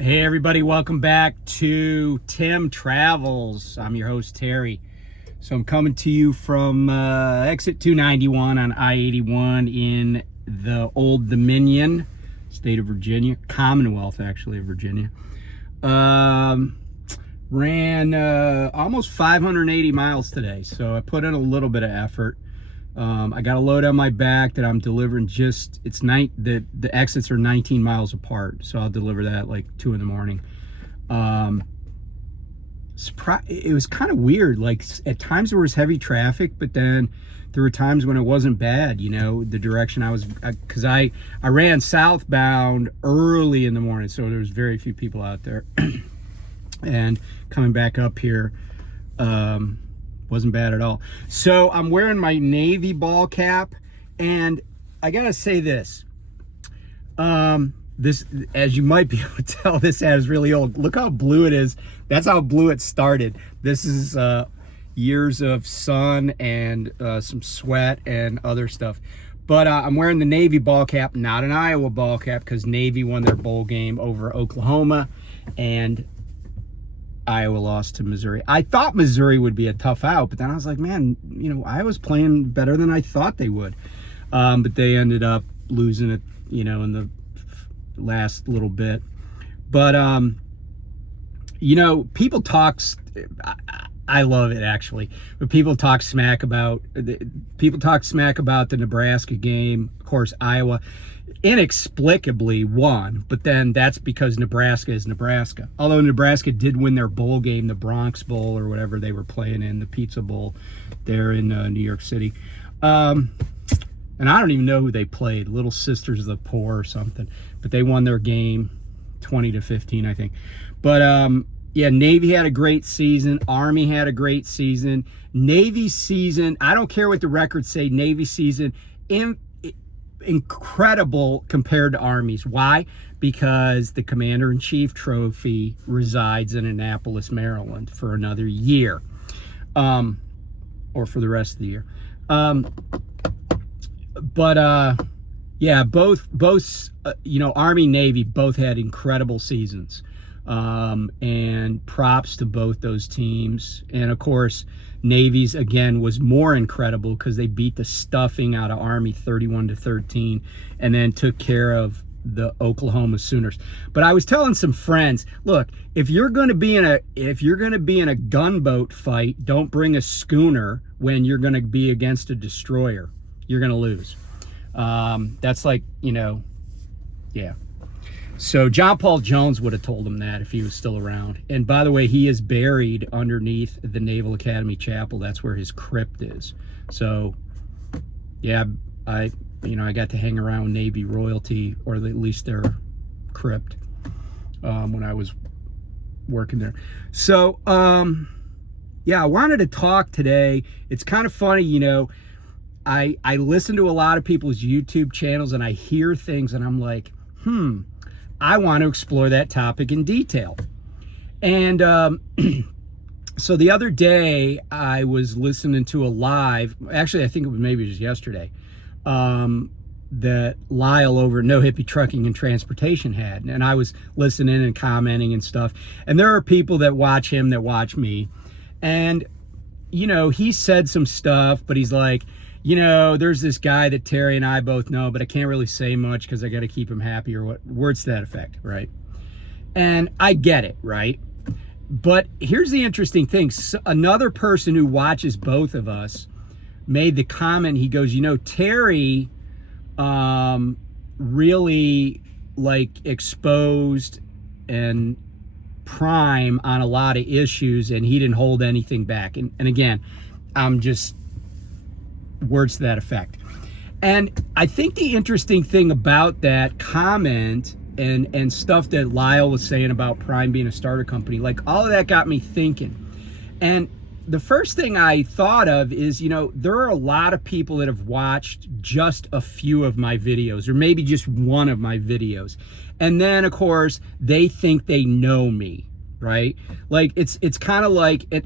Hey everybody, welcome back to Tim Travels. I'm your host Terry. So I'm coming to you from exit 291 on I-81 in the Old Dominion, state of Virginia, Commonwealth actually of Virginia. Ran almost 580 miles today, so I put in a little bit of effort. I got a load on my back that I'm delivering the exits are 19 miles apart, so I'll deliver that at like 2 in the morning. It was kind of weird, like at times there was heavy traffic, but then there were times when it wasn't bad, the direction because I ran southbound early in the morning, so there was very few people out there. And coming back up here, wasn't bad at all. So I'm wearing my Navy ball cap, and I gotta say this, as you might be able to tell, this hat is really old. Look how blue it is. That's how blue it started. This is years of sun and some sweat and other stuff. But I'm wearing the Navy ball cap, not an Iowa ball cap, because Navy won their bowl game over Oklahoma, and Iowa lost to Missouri. I thought Missouri would be a tough out, but then I was like, man, Iowa's playing better than I thought they would. But they ended up losing it, in the last little bit. But, people talk, I love it actually, but people talk smack about the Nebraska game. Of course, Iowa inexplicably won, but then that's because Nebraska is Nebraska. Although Nebraska did win their bowl game, the Bronx Bowl or whatever they were playing in, the Pizza Bowl there in New York City. And I don't even know who they played, Little Sisters of the Poor or something, but they won their game 20-15, I think. But yeah, Navy had a great season. Army had a great season. Navy season, I don't care what the records say, Navy season incredible compared to Army's. Why? Because the Commander-in-Chief trophy resides in Annapolis, Maryland for another year, or for the rest of the year. Yeah, both Army, Navy both had incredible seasons, and props to both those teams. And of course, Navy's again was more incredible because they beat the stuffing out of Army 31-13, and then took care of the Oklahoma Sooners. But I was telling some friends, look, if you're going to be in a gunboat fight, don't bring a schooner when you're going to be against a destroyer. You're going to lose. That's like, yeah. So John Paul Jones would have told him that if he was still around. And by the way, he is buried underneath the Naval Academy Chapel. That's where his crypt is. So yeah, I got to hang around with Navy royalty, or at least their crypt, when I was working there. So yeah, I wanted to talk today. It's kind of funny, I listen to a lot of people's YouTube channels and I hear things and I'm like, I want to explore that topic in detail. And so the other day I was listening to a live, actually I think it was maybe just yesterday, that Lyle over at No Hippie Trucking and Transportation had. And I was listening and commenting and stuff. And there are people that watch him that watch me. And, he said some stuff, but he's like, there's this guy that Terry and I both know, but I can't really say much because I got to keep him happy, or what, words to that effect, right? And I get it, right? But here's the interesting thing. Another person who watches both of us made the comment. He goes, Terry really exposed and prime on a lot of issues, and he didn't hold anything back. And again, I'm just words to that effect. And I think the interesting thing about that comment and stuff that Lyle was saying about Prime being a starter company, all of that got me thinking. And the first thing I thought of is, there are a lot of people that have watched just a few of my videos, or maybe just one of my videos. And then of course they think they know me, right? It's kind of like it.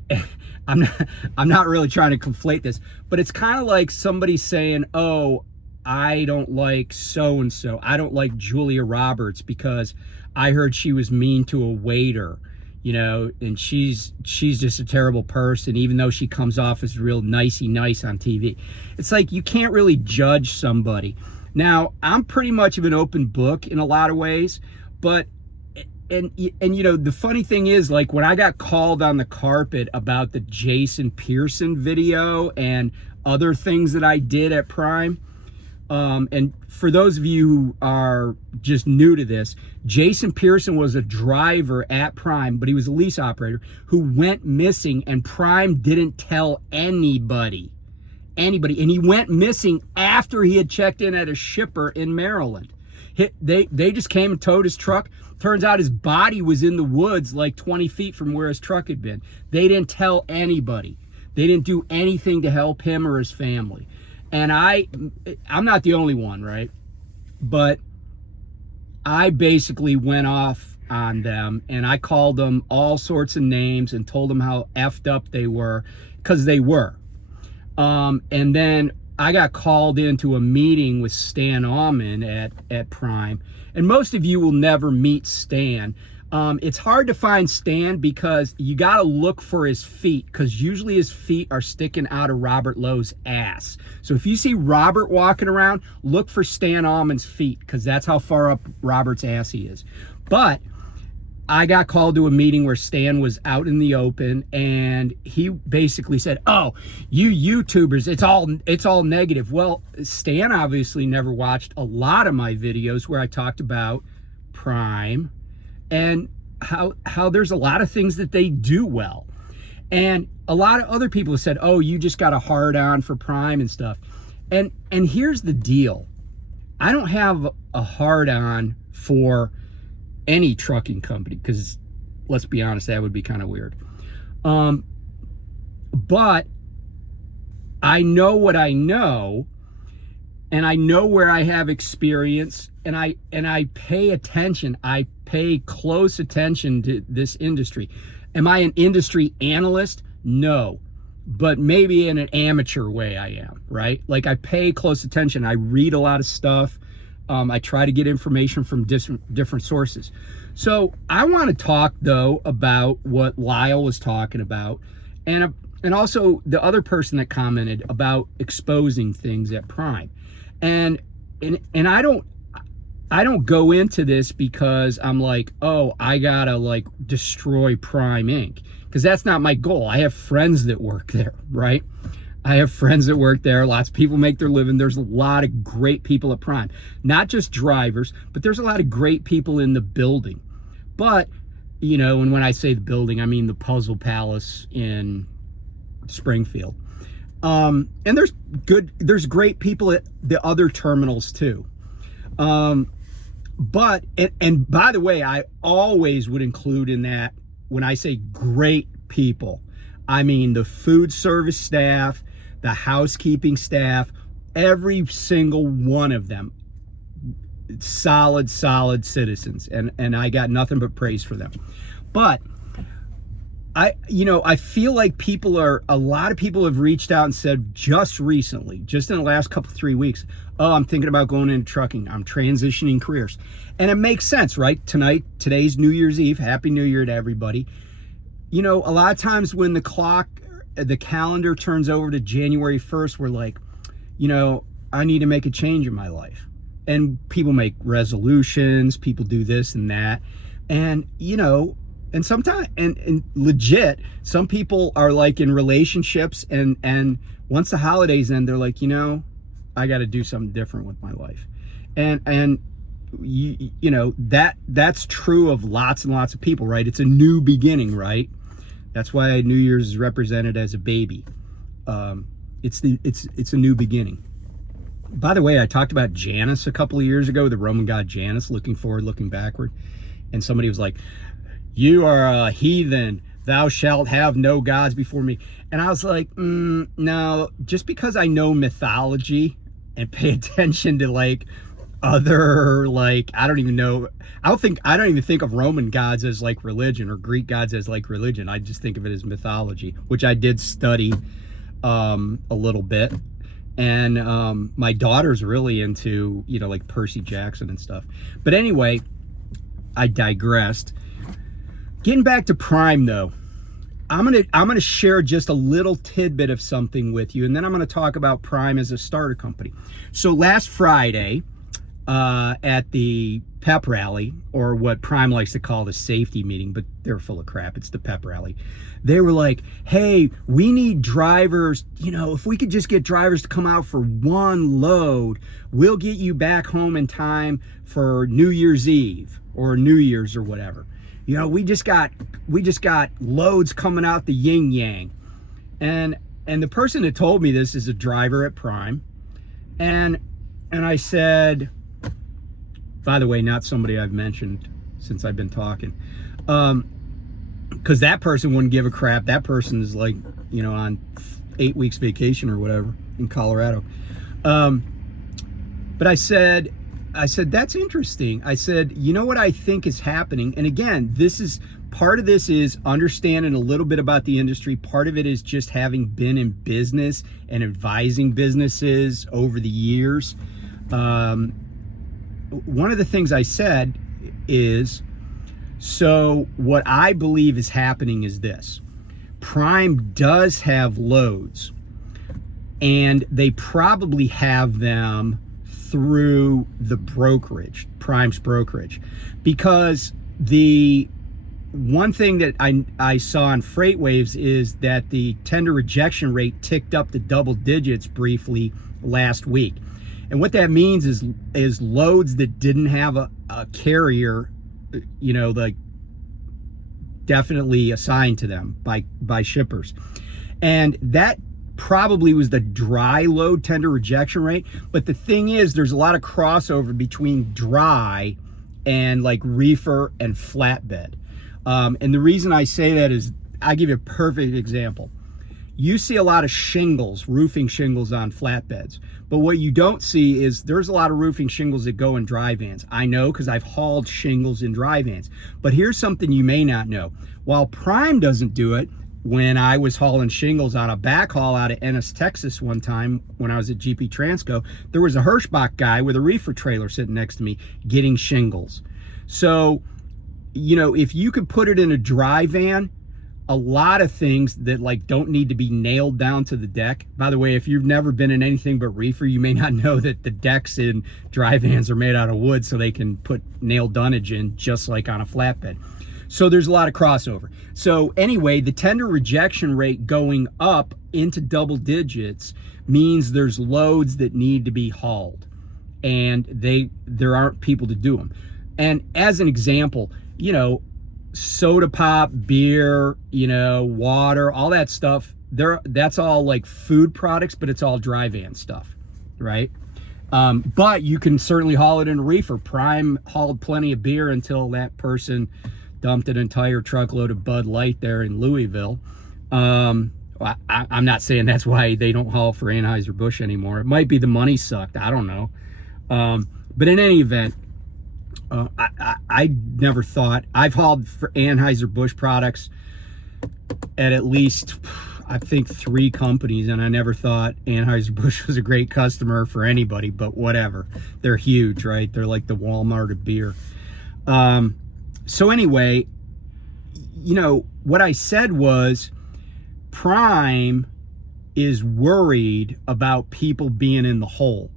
I'm not really trying to conflate this, but it's kind of like somebody saying, oh, I don't like so and so. I don't like Julia Roberts because I heard she was mean to a waiter, you know, and she's just a terrible person, even though she comes off as real nicey nice on TV. It's like you can't really judge somebody. Now, I'm pretty much of an open book in a lot of ways, but and you know, the funny thing is, like, when I got called on the carpet about the Jason Pearson video and other things that I did at Prime, and for those of you who are just new to this, Jason Pearson was a driver at Prime, but he was a lease operator who went missing, and Prime didn't tell anybody. And he went missing after he had checked in at a shipper in Maryland. They just came and towed his truck. Turns out his body was in the woods like 20 feet from where his truck had been. They didn't tell anybody. They didn't do anything to help him or his family. And I'm not the only one, right? But I basically went off on them, and I called them all sorts of names and told them how effed up they were, because they were. And then I got called into a meeting with Stan Aumann at Prime. And most of you will never meet Stan. It's hard to find Stan because you got to look for his feet, because usually his feet are sticking out of Robert Lowe's ass. So if you see Robert walking around, look for Stan Aumann's feet, because that's how far up Robert's ass he is. But I got called to a meeting where Stan was out in the open, and he basically said, "Oh, you YouTubers, it's all negative." Well, Stan obviously never watched a lot of my videos where I talked about Prime and how there's a lot of things that they do well. And a lot of other people said, "Oh, you just got a hard on for Prime and stuff." And here's the deal. I don't have a hard on for any trucking company, because let's be honest, that would be kind of weird. But I know what I know, and I know where I have experience, and I pay attention. I pay close attention to this industry. Am I an industry analyst? No. But maybe in an amateur way I am, right? Like, I pay close attention. I read a lot of stuff. I try to get information from different sources. So I want to talk, though, about what Lyle was talking about, and also the other person that commented about exposing things at Prime. And I don't go into this because I'm like, oh, I gotta like destroy Prime Inc., because that's not my goal. I have friends that work there, right? I have friends that work there. Lots of people make their living. There's a lot of great people at Prime. Not just drivers, but there's a lot of great people in the building. But, you know, and when I say the building, I mean the Puzzle Palace in Springfield. And there's great people at the other terminals too. But, and by the way, I always would include in that, when I say great people, I mean the food service staff, the housekeeping staff, every single one of them, solid citizens, and I got nothing but praise for them. But I feel like a lot of people have reached out and said just recently, just in the last couple 3 weeks, "Oh, I'm thinking about going into trucking. I'm transitioning careers." And it makes sense, right? Today's New Year's Eve. Happy New Year to everybody. You know, a lot of times when the calendar turns over to January 1st, we're like, you know, I need to make a change in my life. And people make resolutions, people do this and that. And, you know, and sometimes, and legit, some people are like in relationships, and once the holidays end, they're like, you know, I got to do something different with my life. And you know, that's true of lots and lots of people, right? It's a new beginning, right? That's why New Year's is represented as a baby. It's a new beginning. By the way, I talked about Janus a couple of years ago, the Roman god Janus, looking forward, looking backward. And somebody was like, "You are a heathen. Thou shalt have no gods before me." And I was like, no, just because I know mythology and pay attention to like other, like, I don't even think of Roman gods as like religion, or Greek gods as like religion. I just think of it as mythology, which I did study a little bit. And my daughter's really into, you know, like Percy Jackson and stuff. But anyway, I digressed. Getting back to Prime though, I'm gonna share just a little tidbit of something with you, and then I'm gonna talk about Prime as a starter company. So last Friday, at the pep rally, or what Prime likes to call the safety meeting, but they're full of crap. It's the pep rally. They were like, hey, we need drivers. You know, if we could just get drivers to come out for one load, we'll get you back home in time for New Year's Eve or New Year's or whatever. You know, we just got loads coming out the yin yang. And the person that told me this is a driver at Prime. And I said, by the way, not somebody I've mentioned since I've been talking, because that person wouldn't give a crap. That person is like, you know, on 8 weeks vacation or whatever in Colorado. But I said, that's interesting. I said, you know what I think is happening? And again, this is part of this is understanding a little bit about the industry. Part of it is just having been in business and advising businesses over the years. One of the things I said is, so what I believe is happening is this: Prime does have loads, and they probably have them through the brokerage, Prime's brokerage, because the one thing that I saw on FreightWaves is that the tender rejection rate ticked up to double digits briefly last week. And what that means is loads that didn't have a carrier, you know, like definitely assigned to them by shippers. And that probably was the dry load tender rejection rate. But the thing is, there's a lot of crossover between dry and like reefer and flatbed. And the reason I say that is, I'll give you a perfect example. You see a lot of shingles, roofing shingles on flatbeds. But what you don't see is there's a lot of roofing shingles that go in dry vans. I know because I've hauled shingles in dry vans. But here's something you may not know. While Prime doesn't do it, when I was hauling shingles on a backhaul out of Ennis, Texas one time when I was at GP Transco, there was a Hirschbach guy with a reefer trailer sitting next to me getting shingles. So, you know, if you could put it in a dry van, a lot of things that like don't need to be nailed down to the deck. By the way, if you've never been in anything but reefer, you may not know that the decks in dry vans are made out of wood so they can put nail dunnage in just like on a flatbed. So there's a lot of crossover. So anyway, the tender rejection rate going up into double digits means there's loads that need to be hauled, and there aren't people to do them. And as an example, you know, soda pop, beer, you know, water, all that stuff, that's all like food products, but it's all dry van stuff, right? But you can certainly haul it in a reefer. Prime hauled plenty of beer until that person dumped an entire truckload of Bud Light there in Louisville. I'm not saying that's why they don't haul for Anheuser-Busch anymore. It might be the money sucked. I don't know. But in any event, I never thought, I've hauled for Anheuser-Busch products at least, I think, 3 companies, and I never thought Anheuser-Busch was a great customer for anybody, but whatever. They're huge, right? They're like the Walmart of beer. So anyway, you know, what I said was Prime is worried about people being in the hole.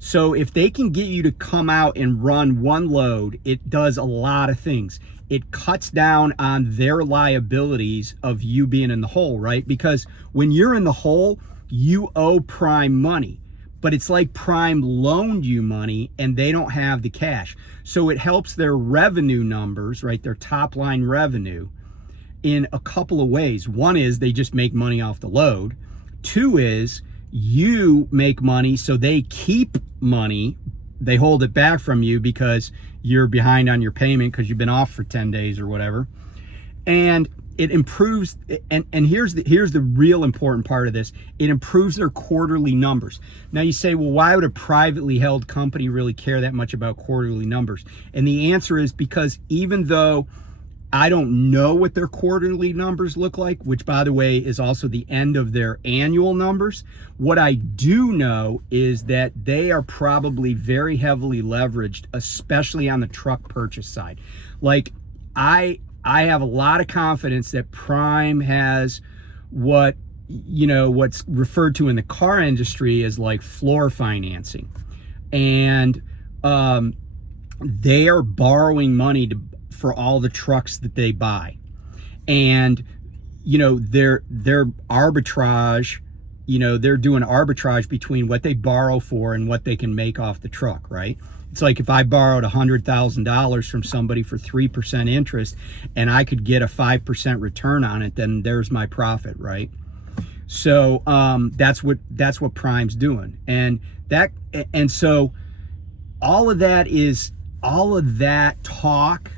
So if they can get you to come out and run one load, it does a lot of things. It cuts down on their liabilities of you being in the hole, right? Because when you're in the hole, you owe Prime money. But it's like Prime loaned you money and they don't have the cash. So it helps their revenue numbers, right? Their top line revenue in a couple of ways. One is they just make money off the load. 2 is you make money, so they keep money. They hold it back from you because you're behind on your payment because you've been off for 10 days or whatever. And it improves, and here's the real important part of this. It improves their quarterly numbers. Now you say, well, why would a privately held company really care that much about quarterly numbers? And the answer is because even though I don't know what their quarterly numbers look like, which, by the way, is also the end of their annual numbers. What I do know is that they are probably very heavily leveraged, especially on the truck purchase side. Like, I have a lot of confidence that Prime has what's referred to in the car industry as like floor financing. And they are borrowing money for all the trucks that they buy. And, their arbitrage, they're doing arbitrage between what they borrow for and what they can make off the truck, right? It's like if I borrowed $100,000 from somebody for 3% interest and I could get a 5% return on it, then there's my profit, right? So that's what Prime's doing. And so all of that talk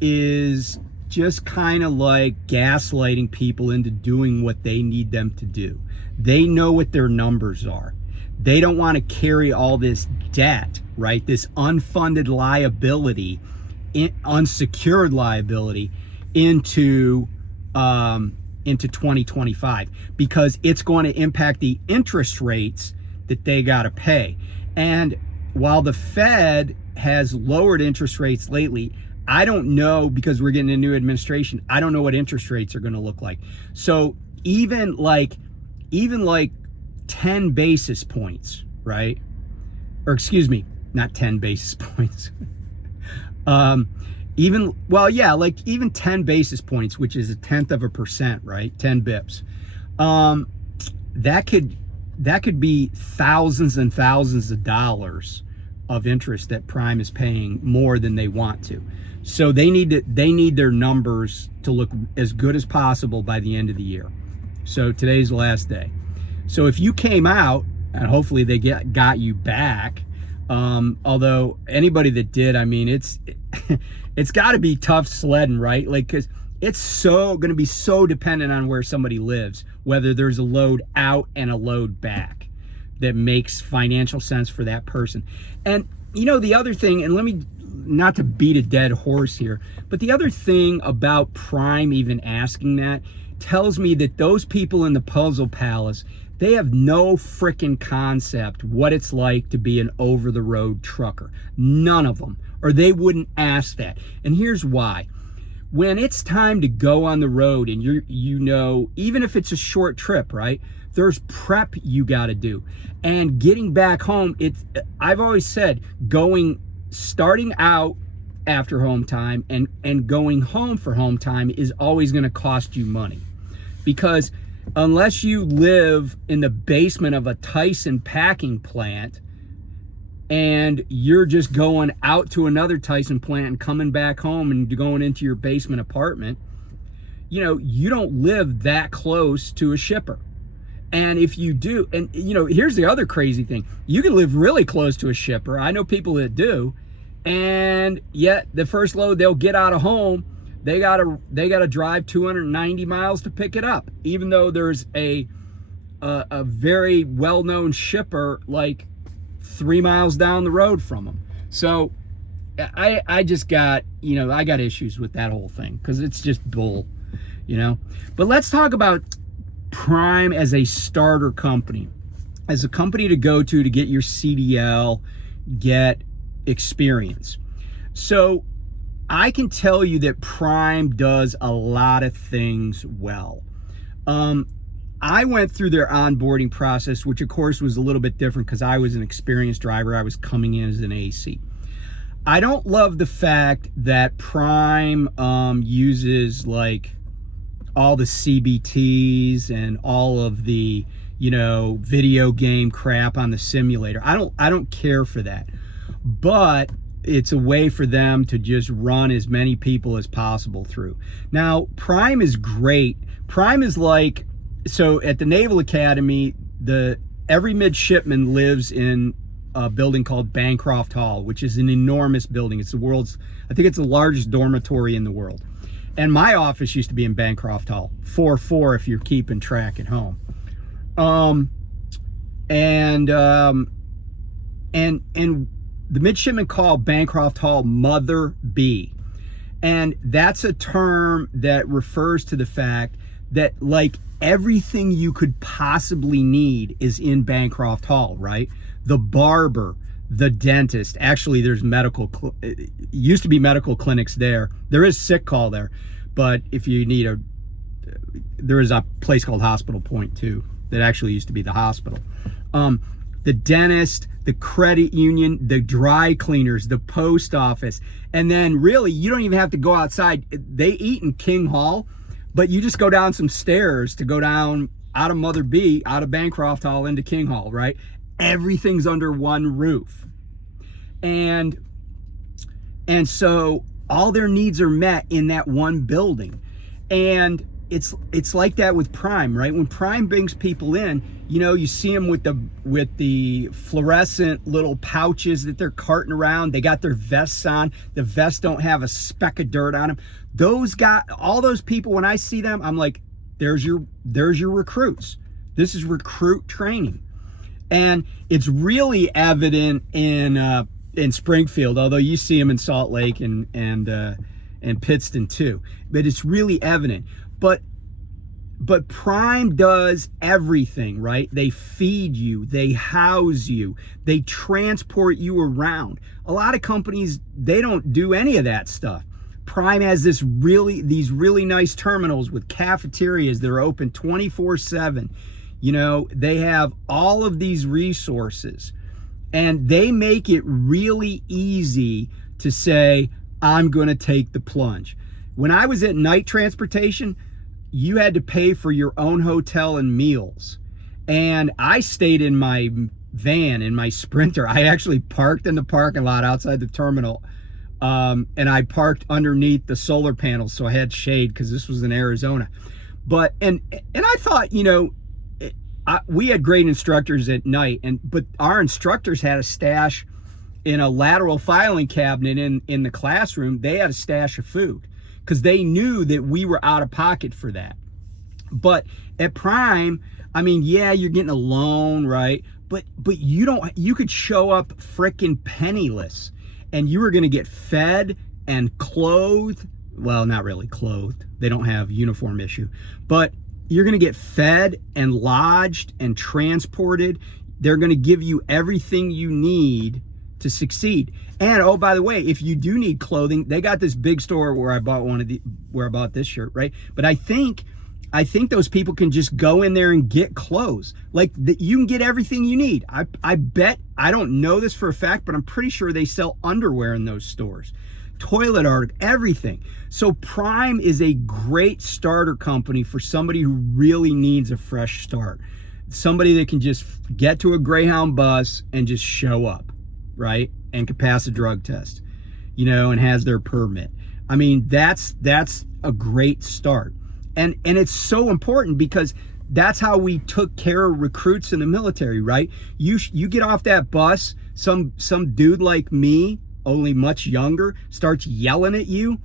is just kind of like gaslighting people into doing what they need them to do. They know what their numbers are. They don't want to carry all this debt, right? This unfunded liability, unsecured liability into 2025, because it's going to impact the interest rates that they got to pay. And while the Fed has lowered interest rates lately, I don't know, because we're getting a new administration, I don't know what interest rates are going to look like. So even like 10 basis points, right? Or excuse me, not 10 basis points. Even 10 basis points, which is 0.1%, right? 10 bips. That could be thousands and thousands of dollars of interest that Prime is paying more than they want to. So they need their numbers to look as good as possible by the end of the year. So today's the last day. So if you came out, and hopefully they got you back, although anybody that did, I mean, it's got to be tough sledding, right? Like, because it's going to be so dependent on where somebody lives, whether there's a load out and a load back that makes financial sense for that person. And the other thing, and let me, not to beat a dead horse here, but the other thing about Prime even asking that tells me that those people in the Puzzle Palace, they have no freaking concept what it's like to be an over-the-road trucker. None of them. Or they wouldn't ask that. And here's why. When it's time to go on the road, and even if it's a short trip, right? There's prep you got to do. And getting back home, I've always said, starting out after home time and going home for home time is always going to cost you money. Because unless you live in the basement of a Tyson packing plant and you're just going out to another Tyson plant and coming back home and going into your basement apartment, you don't live that close to a shipper. And if you do, and here's the other crazy thing, you can live really close to a shipper. I know people that do, and yet the first load they'll get out of home, they gotta drive 290 miles to pick it up, even though there's a very well-known shipper like 3 miles down the road from them. So I just got I got issues with that whole thing, because it's just bull, But let's talk about Prime as a starter company, as a company to go to get your CDL, get experience. So I can tell you that Prime does a lot of things well. I went through their onboarding process, which of course was a little bit different because I was an experienced driver. I was coming in as an AC. I don't love the fact that Prime uses like all the CBTs and all of the video game crap on the simulator. I don't care for that, but it's a way for them to just run as many people as possible through. Now, Prime is great. Prime is like, so at the Naval Academy, every midshipman lives in a building called Bancroft Hall, which is an enormous building. It's I think it's the largest dormitory in the world. And my office used to be in Bancroft Hall, 4-4 if you're keeping track at home. And the midshipmen call Bancroft Hall Mother B. And that's a term that refers to the fact that like everything you could possibly need is in Bancroft Hall, right? The barber, the dentist. Actually, there's it used to be medical clinics there. There is sick call there, but if you need there is a place called Hospital Point too that actually used to be the hospital. The dentist, the credit union, the dry cleaners, the post office, and then really you don't even have to go outside. They eat in King Hall, but you just go down some stairs to go down out of Mother B, out of Bancroft Hall into King Hall, right? Everything's under one roof. And so all their needs are met in that one building. And it's like that with Prime, right? When Prime brings people in, you know, you see them with the fluorescent little pouches that they're carting around. They got their vests on. The vests don't have a speck of dirt on them. All those people, when I see them, I'm like, there's your recruits. This is recruit training. And it's really evident in Springfield, although you see them in Salt Lake and Pittston too. But it's really evident. But Prime does everything, right? They feed you, they house you, they transport you around. A lot of companies, they don't do any of that stuff. Prime has these really nice terminals with cafeterias that are open 24/7. You know, they have all of these resources, and they make it really easy to say, I'm going to take the plunge. When I was at Night Transportation, you had to pay for your own hotel and meals. And I stayed in my van, in my Sprinter. I actually parked in the parking lot outside the terminal. And I parked underneath the solar panels, so I had shade because this was in Arizona. But, and I thought, you know, we had great instructors at night, but our instructors had a stash in a lateral filing cabinet in the classroom. They had a stash of food because they knew that we were out of pocket for that. But at Prime, I mean, yeah, you're getting a loan, right? But you could show up frickin' penniless and you were going to get fed and clothed. Well, not really clothed. They don't have uniform issue, but you're going to get fed and lodged and transported. They're going to give you everything you need to succeed. And oh, by the way, if you do need clothing, they got this big store where I bought this shirt, right? But I think those people can just go in there and get clothes. Like you can get everything you need. I bet, I don't know this for a fact, but I'm pretty sure they sell underwear in those stores, toilet article, everything. So Prime is a great starter company for somebody who really needs a fresh start. Somebody that can just get to a Greyhound bus and just show up, right? And can pass a drug test, you know, and has their permit. I mean, that's a great start. And it's so important because that's how we took care of recruits in the military, right? You get off that bus, some dude like me, only much younger, starts yelling at you.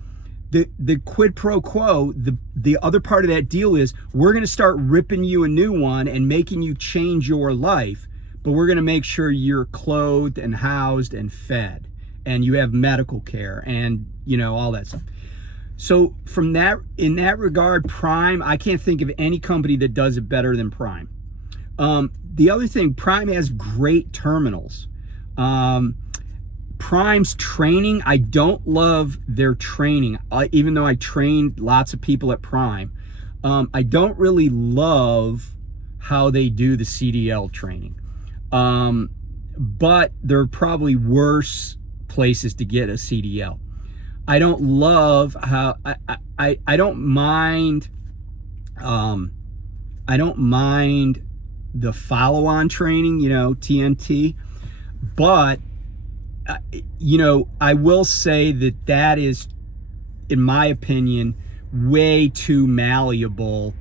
The quid pro quo, the other part of that deal is we're going to start ripping you a new one and making you change your life, but we're going to make sure you're clothed and housed and fed and you have medical care and, you know, all that stuff. So in that regard, Prime, I can't think of any company that does it better than Prime. The other thing, Prime has great terminals. Prime's training, I don't love their training, even though I trained lots of people at Prime. I don't really love how they do the CDL training. But there are probably worse places to get a CDL. I don't love how I don't mind the follow-on training, you know, TNT, but you know, I will say that is, in my opinion, way too malleable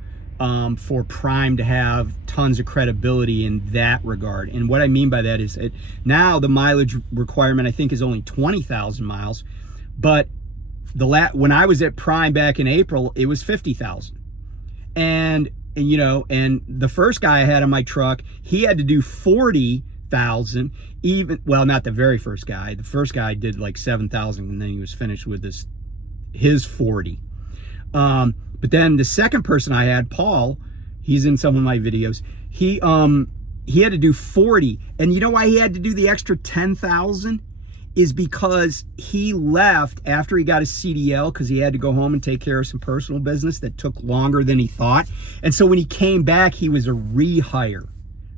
for Prime to have tons of credibility in that regard. And what I mean by that is now the mileage requirement, I think, is only 20,000 miles, but when I was at Prime back in April, it was 50,000. And you know, and the first guy I had on my truck, he had to do 40,000. Well, not the very first guy. The first guy did like 7,000, and then he was finished with this his 40. But then the second person I had, Paul, he's in some of my videos. He had to do 40. And you know why he had to do the extra 10,000? Is because he left after he got his CDL because he had to go home and take care of some personal business that took longer than he thought. And so when he came back, he was a rehire,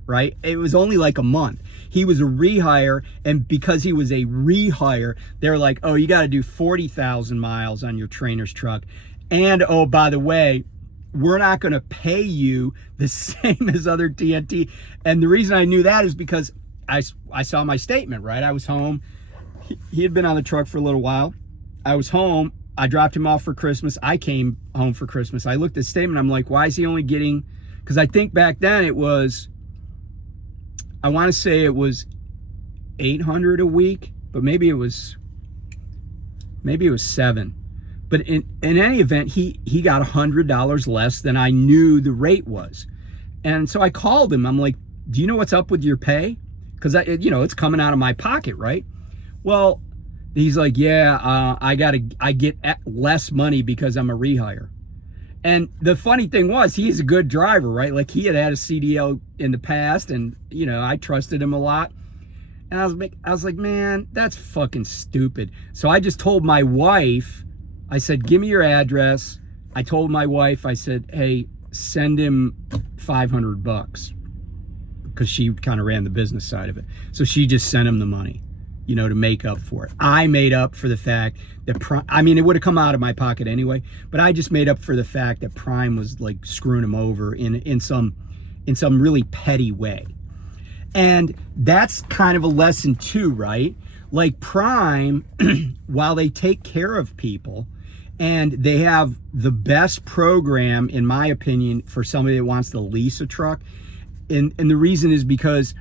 right? It was only like a month. He was a rehire, and because he was a rehire, they're like, oh, you got to do 40,000 miles on your trainer's truck. And oh, by the way, we're not going to pay you the same as other TNT. And the reason I knew that is because I saw my statement, right? I was home. He had been on the truck for a little while. I was home. I dropped him off for Christmas. I came home for Christmas. I looked at the statement. I'm like, why is he only getting, because I think back then it was, I want to say it was 800 a week, but maybe it was 7. But in any event, he got $100 less than I knew the rate was. And so I called him. I'm like, do you know what's up with your pay? Because it's coming out of my pocket, right? Well, he's like, yeah, I get less money because I'm a rehire. And the funny thing was, he's a good driver, right? Like, he had a CDL in the past, and I trusted him a lot. And I was like, man, that's fucking stupid. So I just told my wife, I said, give me your address. I told my wife, I said, hey, send him $500, because she kind of ran the business side of it. So she just sent him the money, to make up for it. I made up for the fact that it would have come out of my pocket anyway, but I just made up for the fact that Prime was like screwing him over in some really petty way. And that's kind of a lesson too, right? Like, Prime, while they take care of people and they have the best program, in my opinion, for somebody that wants to lease a truck, and the reason is because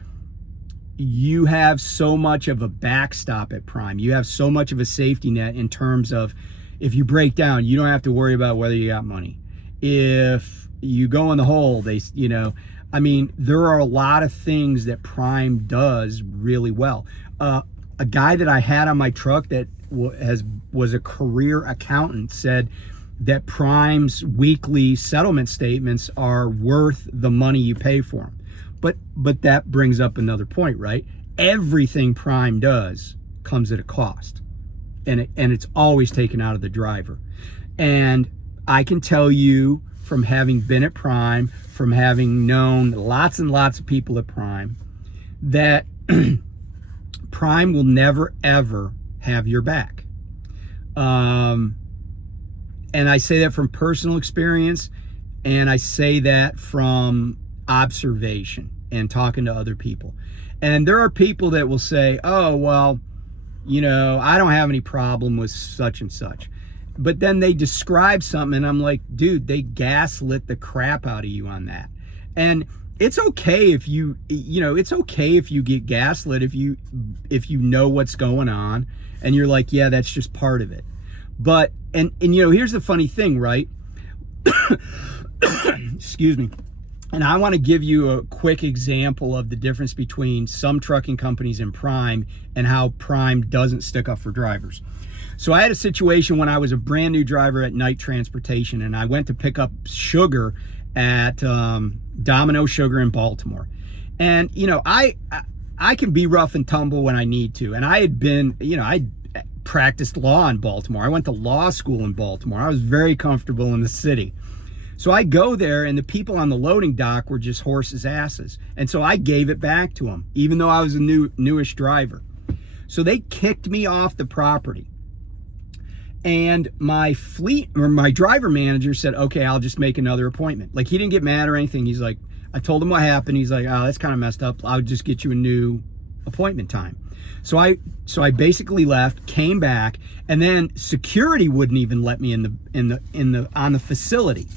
you have so much of a backstop at Prime. You have so much of a safety net in terms of, if you break down, you don't have to worry about whether you got money. If you go in the hole, there are a lot of things that Prime does really well. A guy that I had on my truck that was a career accountant said that Prime's weekly settlement statements are worth the money you pay for them. But that brings up another point, right? Everything Prime does comes at a cost, and it's always taken out of the driver. And I can tell you, from having been at Prime, from having known lots and lots of people at Prime, that Prime will never ever have your back. And I say that from personal experience, and I say that from observation and talking to other people. And there are people that will say, oh, well, I don't have any problem with such and such. But then they describe something, and I'm like, dude, they gaslit the crap out of you on that. And it's okay if it's okay if you get gaslit, if you know what's going on, and you're like, yeah, that's just part of it. But, and here's the funny thing, right? Excuse me. And I want to give you a quick example of the difference between some trucking companies and Prime, and how Prime doesn't stick up for drivers. So I had a situation when I was a brand new driver at Knight Transportation, and I went to pick up sugar at Domino Sugar in Baltimore. And, I can be rough and tumble when I need to. And I had been, I practiced law in Baltimore. I went to law school in Baltimore. I was very comfortable in the city. So I go there, and the people on the loading dock were just horses' asses. And so I gave it back to them, even though I was a newish driver. So they kicked me off the property. And my driver manager said, okay, I'll just make another appointment. Like, he didn't get mad or anything. He's like, I told him what happened. He's like, oh, that's kind of messed up. I'll just get you a new appointment time. So I basically left, came back, and then security wouldn't even let me on the facility.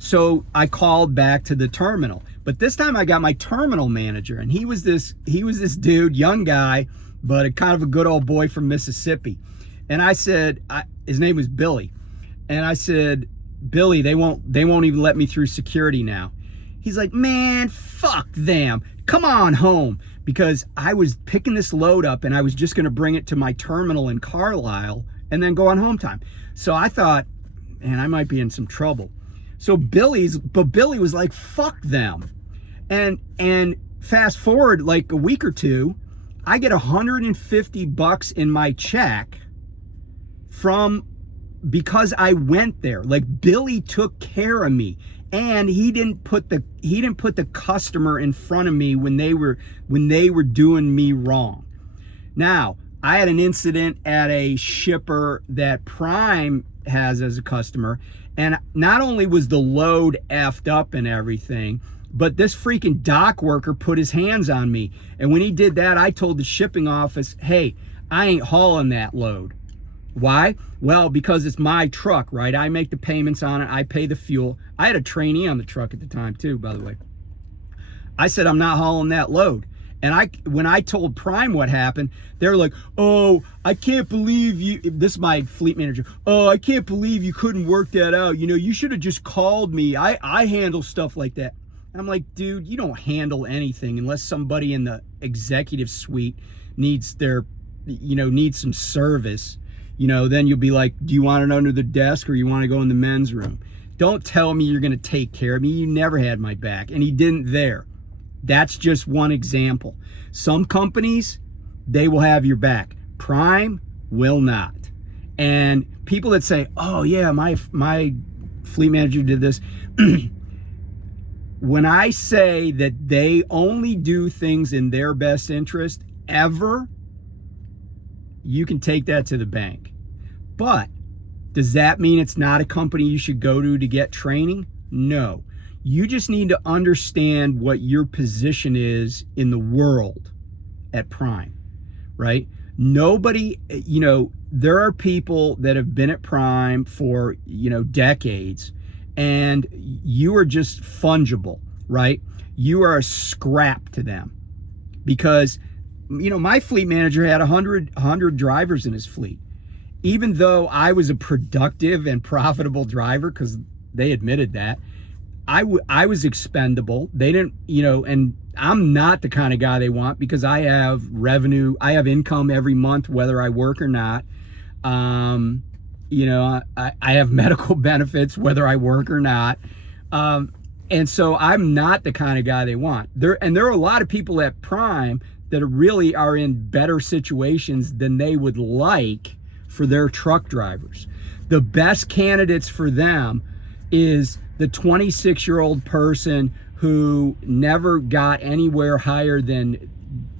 So I called back to the terminal, but this time I got my terminal manager, and he was this dude, young guy, but a kind of a good old boy from Mississippi. And I said, his name was Billy, and I said, Billy, they won't even let me through security now. He's like, man, fuck them. Come on home. Because I was picking this load up, and I was just going to bring it to my terminal in Carlisle and then go on home time. So I thought, man, I might be in some trouble. So Billy was like, fuck them. And fast forward like a week or two, I get $150 in my check because I went there. Like, Billy took care of me, and he didn't put the customer in front of me when they were doing me wrong. Now, I had an incident at a shipper that Prime has as a customer, and not only was the load effed up and everything, but this freaking dock worker put his hands on me. And when he did that, I told the shipping office, hey, I ain't hauling that load. Why? Well, because it's my truck, right? I make the payments on it. I pay the fuel. I had a trainee on the truck at the time too, by the way. I said, I'm not hauling that load. And when I told Prime what happened, they're like, oh, I can't believe you. This is my fleet manager. Oh, I can't believe you couldn't work that out. You know, you should have just called me. I handle stuff like that. And I'm like, dude, you don't handle anything unless somebody in the executive suite needs some service. Then you'll be like, do you want it under the desk or you want to go in the men's room? Don't tell me you're going to take care of me. You never had my back. And he didn't there. That's just one example. Some companies, they will have your back. Prime will not. And people that say, oh yeah, my fleet manager did this. When I say that they only do things in their best interest ever, you can take that to the bank. But does that mean it's not a company you should go to get training? No. You just need to understand what your position is in the world at Prime, right? Nobody, there are people that have been at Prime for, decades, and you are just fungible, right? You are a scrap to them because, my fleet manager had 100 drivers in his fleet. Even though I was a productive and profitable driver, because they admitted that, I was expendable. They didn't, and I'm not the kind of guy they want because I have revenue, I have income every month, whether I work or not. I have medical benefits, whether I work or not. And so I'm not the kind of guy they want. There are a lot of people at Prime that really are in better situations than they would like for their truck drivers. The best candidates for them is the 26-year-old person who never got anywhere higher than,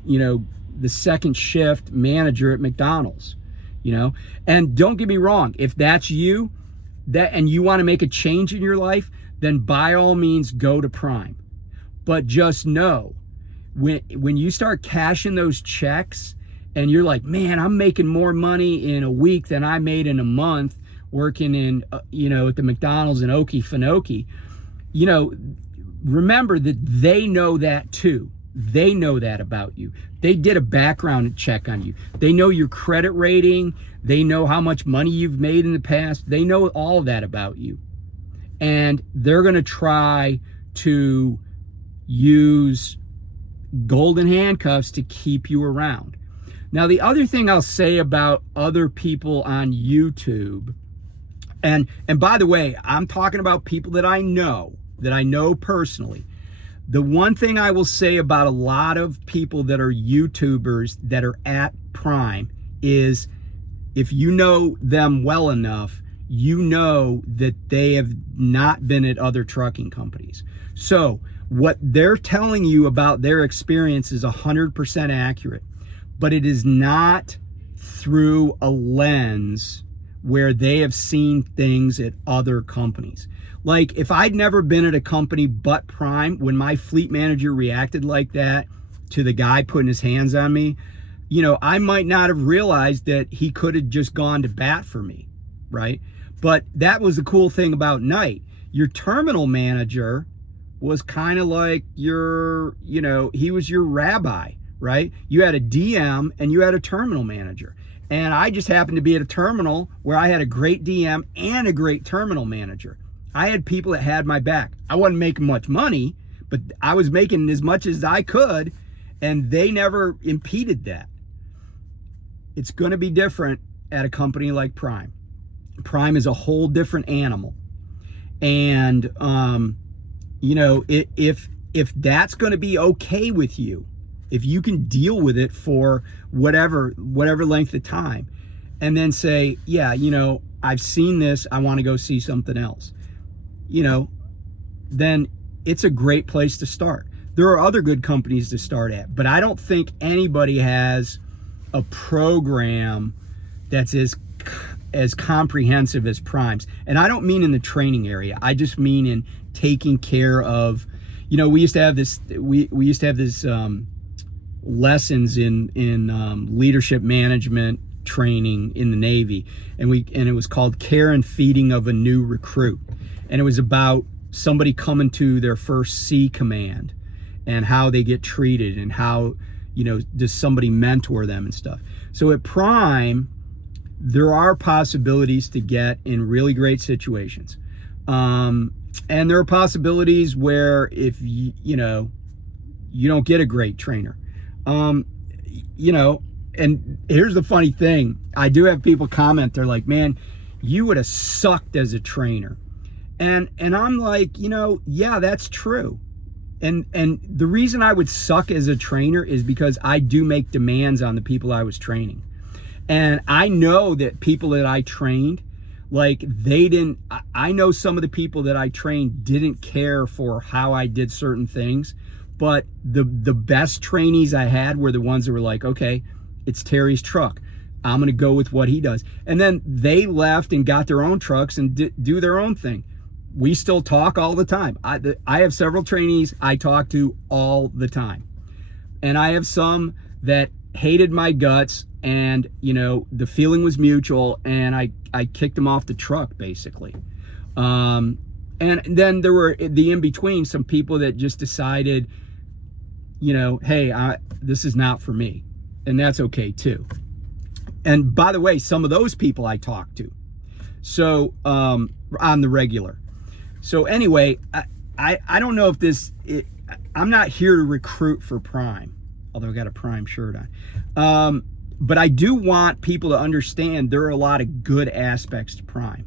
the second shift manager at McDonald's, And don't get me wrong, if that's you, and you want to make a change in your life, then by all means go to Prime. But just know, when you start cashing those checks and you're like, man, I'm making more money in a week than I made in a month working in, at the McDonald's in Okefenokee, remember that they know that too. They know that about you. They did a background check on you. They know your credit rating. They know how much money you've made in the past. They know all that about you. And they're going to try to use golden handcuffs to keep you around. Now, the other thing I'll say about other people on YouTube, and by the way, I'm talking about people that I know personally. The one thing I will say about a lot of people that are YouTubers that are at Prime is, if you know them well enough, you know that they have not been at other trucking companies. So what they're telling you about their experience is 100% accurate, but it is not through a lens where they have seen things at other companies. Like, if I'd never been at a company but Prime, when my fleet manager reacted like that to the guy putting his hands on me, I might not have realized that he could have just gone to bat for me, right? But that was the cool thing about Knight. Your terminal manager was kind of like he was your rabbi, right? You had a DM and you had a terminal manager. And I just happened to be at a terminal where I had a great DM and a great terminal manager. I had people that had my back. I wasn't making much money, but I was making as much as I could, and they never impeded that. It's going to be different at a company like Prime. Prime is a whole different animal. And, you know, if that's going to be okay with you, if you can deal with it for whatever length of time, and then say, yeah, you know, I've seen this, I want to go see something else, you know, then it's a great place to start. There are other good companies to start at, but I don't think anybody has a program that's as comprehensive as Prime's. And I don't mean in the training area. I just mean in taking care of, you know, we used to have this lessons in leadership management training in the Navy, and it was called Care and Feeding of a New Recruit, and it was about somebody coming to their first sea command and how they get treated and how, you know, does somebody mentor them and stuff. So at Prime, there are possibilities to get in really great situations, and there are possibilities where if you know, you don't get a great trainer, you know. And here's the funny thing. I do have people comment. They're like, man, you would have sucked as a trainer. And I'm like, you know, yeah, that's true. And the reason I would suck as a trainer is because I do make demands on the people I was training. And I know that people that I trained, like I know some of the people that I trained didn't care for how I did certain things. But the best trainees I had were the ones that were like, okay, it's Terry's truck, I'm going to go with what he does. And then they left and got their own trucks and do their own thing. We still talk all the time. I have several trainees I talk to all the time. And I have some that hated my guts, and, you know, the feeling was mutual, and I kicked them off the truck, basically. And then there were the in-between, some people that just decided, you know, hey, this is not for me. And that's okay too. And by the way, some of those people I talk to, so on the regular. So anyway, I don't know if I'm not here to recruit for Prime, although I got a Prime shirt on. But I do want people to understand there are a lot of good aspects to Prime.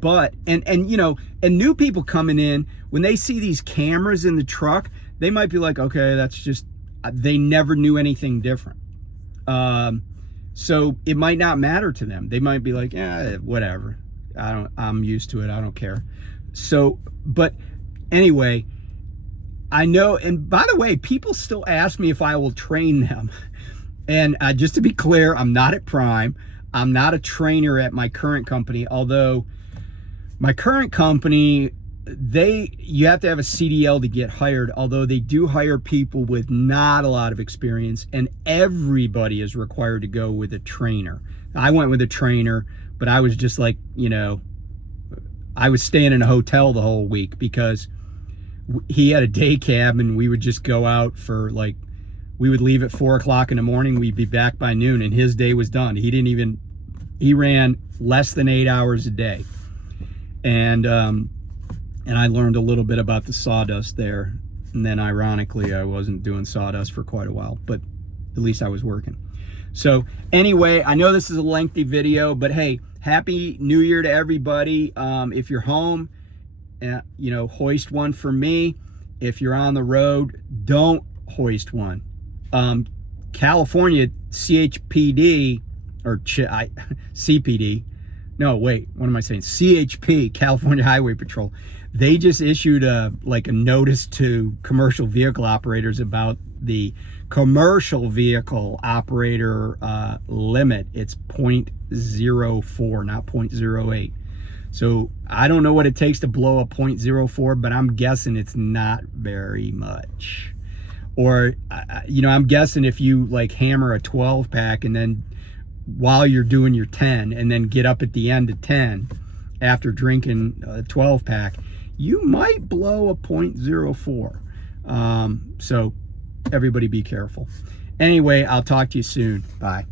But, and you know, and new people coming in, when they see these cameras in the truck, they might be like, okay, that's just, they never knew anything different. So it might not matter to them. They might be like, yeah, whatever. I'm used to it. I don't care. So, but anyway, I know, and by the way, people still ask me if I will train them. And just to be clear, I'm not at Prime. I'm not a trainer at my current company, although my current company, you have to have a CDL to get hired, although they do hire people with not a lot of experience, and everybody is required to go with a trainer. I went with a trainer, but I was just like, you know, I was staying in a hotel the whole week because he had a day cab, and we would just go out for, like, we would leave at 4 o'clock in the morning. We'd be back by noon, and his day was done. He ran less than 8 hours a day. And I learned a little bit about the sawdust there. And then ironically, I wasn't doing sawdust for quite a while, but at least I was working. So anyway, I know this is a lengthy video, but hey, Happy New Year to everybody. If you're home, you know, hoist one for me. If you're on the road, don't hoist one. California CHPD, or CPD, no, wait, what am I saying? CHP, California Highway Patrol. They just issued a notice to commercial vehicle operators about the commercial vehicle operator limit. It's 0.04, not 0.08. So I don't know what it takes to blow a 0.04, but I'm guessing it's not very much. Or, you know, I'm guessing if you like hammer a 12 pack and then while you're doing your 10 and then get up at the end of 10 after drinking a 12 pack, you might blow a 0.04. So everybody be careful. Anyway, I'll talk to you soon. Bye.